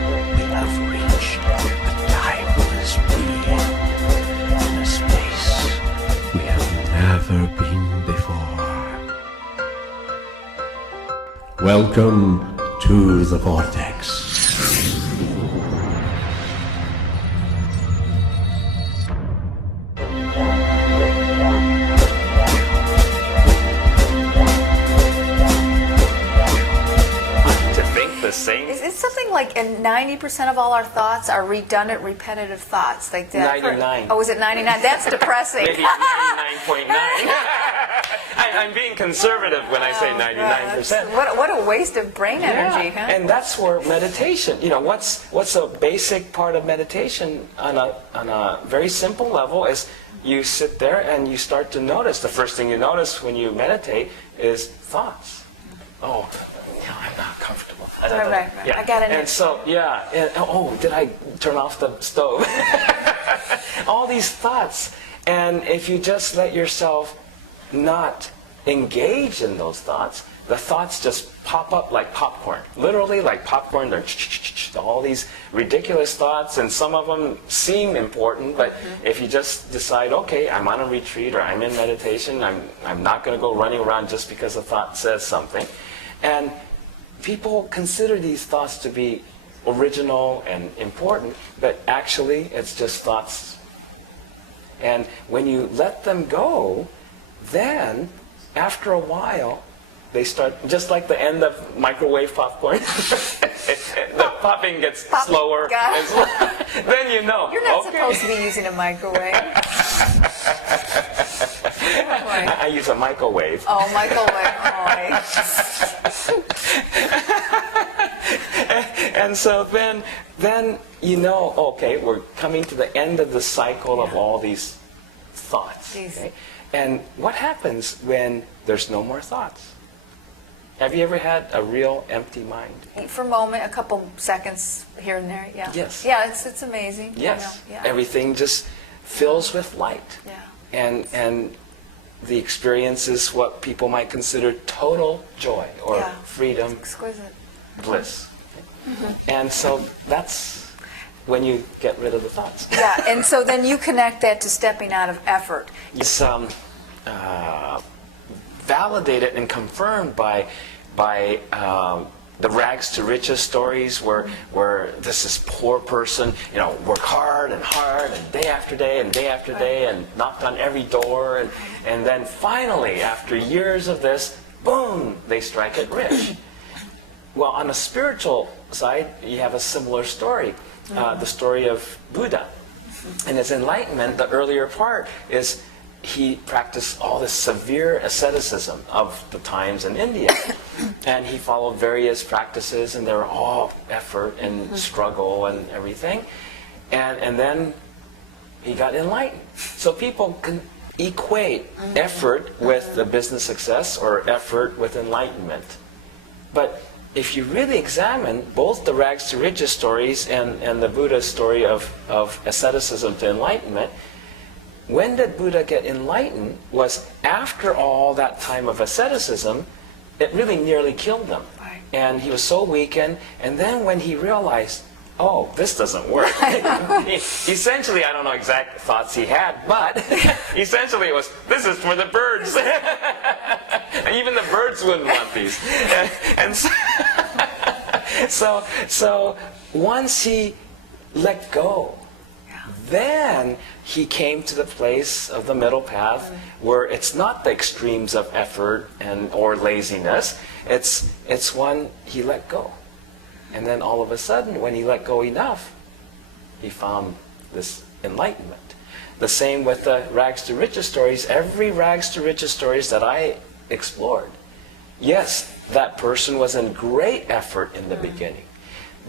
We have reached the timeless being in a space we have never been before. Welcome to the Vortex. Is it something like 90% of all our thoughts are redundant, repetitive thoughts? Like that? 99. Oh, is it 99? That's depressing. Maybe 99.9. I'm being conservative when I say 99%. What a waste of brain energy, huh? And that's where meditation, what's a basic part of meditation on a very simple level is you sit there and you start to notice, the first thing you notice when you meditate is thoughts. Oh, I'm not comfortable. Right. Yeah. I got it. And so, did I turn off the stove? All these thoughts. And if you just let yourself not engage in those thoughts, the thoughts just pop up like popcorn. Literally like popcorn. They're all these ridiculous thoughts, and some of them seem important, but if you just decide, okay, I'm on a retreat or I'm in meditation, I'm not going to go running around just because a thought says something. And people consider these thoughts to be original and important, but actually it's just thoughts. And when you let them go, then after a while, they start, just like the end of microwave popcorn, the popping gets slower and slower. Then you know. You're not supposed to be using a microwave. I use a microwave. Oh, microwave. And so then you know, okay, we're coming to the end of the cycle of all these thoughts. Okay? And what happens when there's no more thoughts? Have you ever had a real empty mind? For a moment, a couple seconds here and there, yeah. Yes. Yeah, it's amazing. Yes. Yeah. Everything just fills with light. Yeah. And the experience is what people might consider total joy or freedom, exquisite bliss. And so that's when you get rid of the thoughts. Yeah, and so then you connect that to stepping out of effort. It's validated and confirmed by the rags to riches stories where this poor person, work hard and day after day and day after day and knocked on every door and then finally, after years of this, boom, they strike it rich. Well, on a spiritual side, you have a similar story, the story of Buddha. And his enlightenment, the earlier part is he practiced all this severe asceticism of the times in India. And he followed various practices, and they were all effort and struggle and everything. And then he got enlightened. So people can equate effort with the business success or effort with enlightenment. But if you really examine both the rags to riches stories and the Buddha's story of asceticism to enlightenment, when did Buddha get enlightened was after all that time of asceticism, it really nearly killed him. Right. And he was so weakened, and then when he realized, oh, this doesn't work. Essentially, I don't know exact thoughts he had, but essentially it was, this is for the birds. And even the birds wouldn't want these. And so once he let go, then he came to the place of the middle path where it's not the extremes of effort or laziness. It's one he let go. And then all of a sudden, when he let go enough, he found this enlightenment. The same with the rags to riches stories. Every rags to riches stories that I explored, yes, that person was in great effort in the beginning.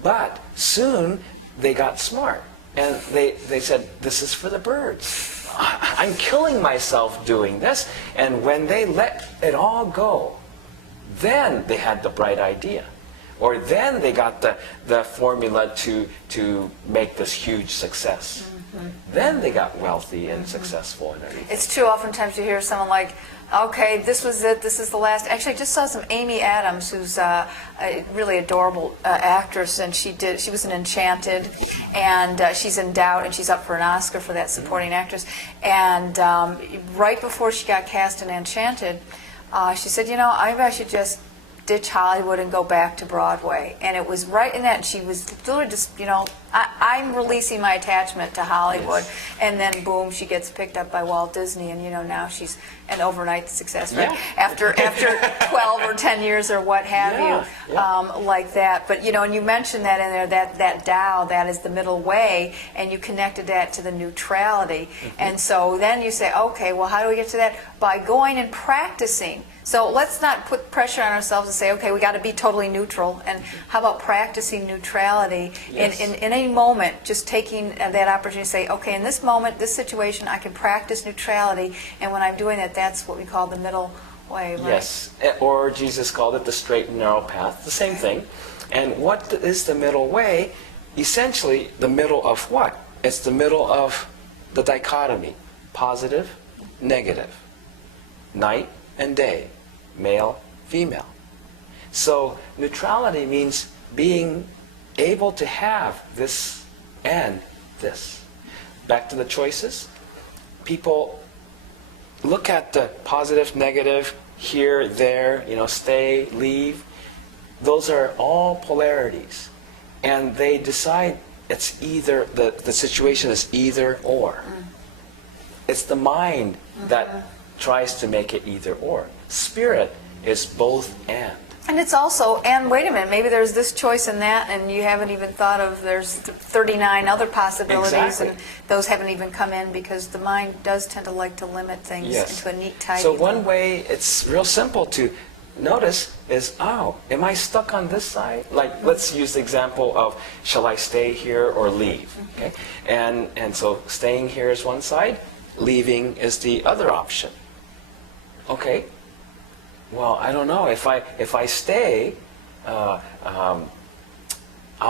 But soon they got smart. And they said, this is for the birds. I'm killing myself doing this. And when they let it all go, then they had the bright idea. or then they got the formula to make this huge success. Then they got wealthy and successful and everything. It's true. Oftentimes you hear someone like, okay, this was it, this is the last. Actually, I just saw some Amy Adams, who's a really adorable actress, and she was in Enchanted, and she's in Doubt, and she's up for an Oscar for that supporting actress. And right before she got cast in Enchanted, she said, you know, I should just ditch Hollywood and go back to Broadway. And it was right in that, and she was literally just, you know, I'm releasing my attachment to Hollywood. Yes. And then boom, she gets picked up by Walt Disney, and you know, now she's an overnight success, right? Yeah. After 12 or 10 years or what have you, like that. But you know, and you mentioned that in there, that Tao, that is the middle way, and you connected that to the neutrality. And so then you say, okay, well, how do we get to that? By going and practicing. So let's not put pressure on ourselves and say, okay, we got to be totally neutral. And how about practicing neutrality in any moment, just taking that opportunity to say, okay, in this moment, this situation, I can practice neutrality. And when I'm doing that, that's what we call the middle way, right? Yes, or Jesus called it the straight and narrow path, the same thing. And what is the middle way? Essentially, the middle of what? It's the middle of the dichotomy, positive, negative, night and day, male, female. So neutrality means being able to have this and this. Back to the choices. People look at the positive, negative, here, there, you know, stay, leave. Those are all polarities. And they decide it's either, the situation is either or. It's the mind that tries to make it either or. Spirit is both and. And it's also, and wait a minute, maybe there's this choice and that, and you haven't even thought of there's 39 other possibilities, Exactly. and those haven't even come in because the mind does tend to like to limit things Yes. into a neat, tidy. So one way it's real simple to notice is, oh, am I stuck on this side? Like, let's use the example of, shall I stay here or leave? Okay, and so staying here is one side, leaving is the other option. Okay, well, I don't know. If I stay, I'll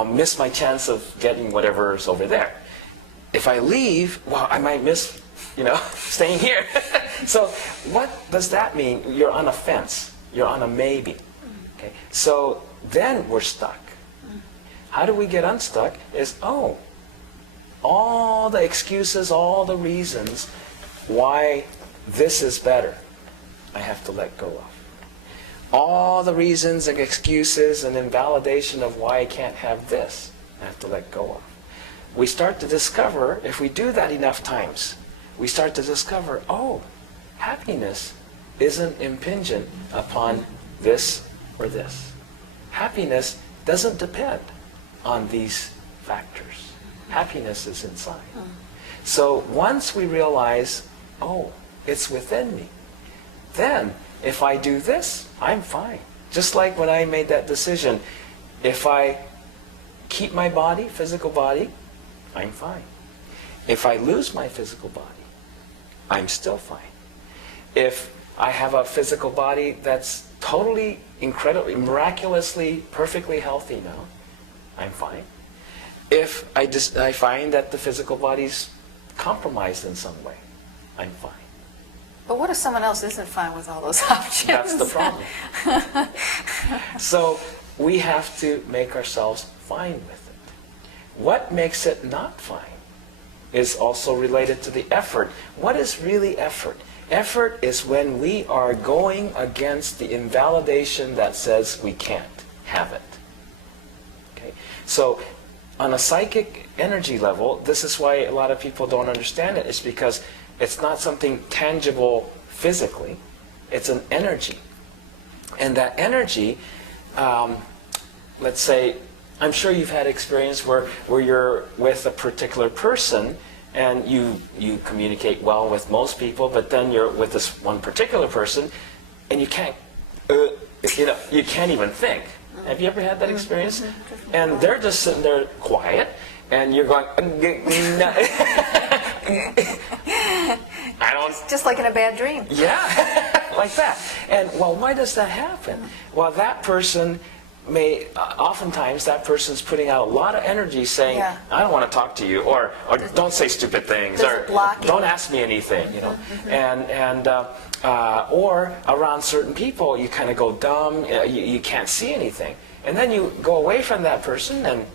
miss my chance of getting whatever's over there. If I leave, well, I might miss, you know, staying here. So what does that mean? You're on a fence. You're on a maybe. Okay. So then we're stuck. How do we get unstuck? Is, oh, all the excuses, all the reasons why this is better, I have to let go of. All the reasons and excuses and invalidation of why I can't have this, I have to let go of. We start to discover, if we do that enough times, we start to discover, oh, happiness isn't impingent upon this or this. Happiness doesn't depend on these factors. Happiness is inside. So once we realize, oh, it's within me, then if I do this, I'm fine. Just like when I made that decision, if I keep my body, physical body, I'm fine. If I lose my physical body, I'm still fine. If I have a physical body that's totally, incredibly, miraculously, perfectly healthy now, I'm fine. If I find that the physical body's compromised in some way, I'm fine. But what if someone else isn't fine with all those options? That's the problem. So we have to make ourselves fine with it. What makes it not fine is also related to the effort. What is really effort? Effort is when we are going against the invalidation that says we can't have it. Okay? So on a psychic energy level, this is why a lot of people don't understand it. It's because it's not something tangible physically. It's an energy. And that energy, let's say, I'm sure you've had experience where you're with a particular person and you communicate well with most people, but then you're with this one particular person and you can't, you can't even think. Have you ever had that experience? And they're just sitting there quiet and you're going, I don't... Just like in a bad dream. Yeah, like that. And, well, why does that happen? Well, that person oftentimes that person's putting out a lot of energy saying, Yeah. I don't want to talk to you, or don't say stupid things, There's or a blocking. don't ask me anything, you know. Or around certain people, you kind of go dumb, you can't see anything. And then you go away from that person and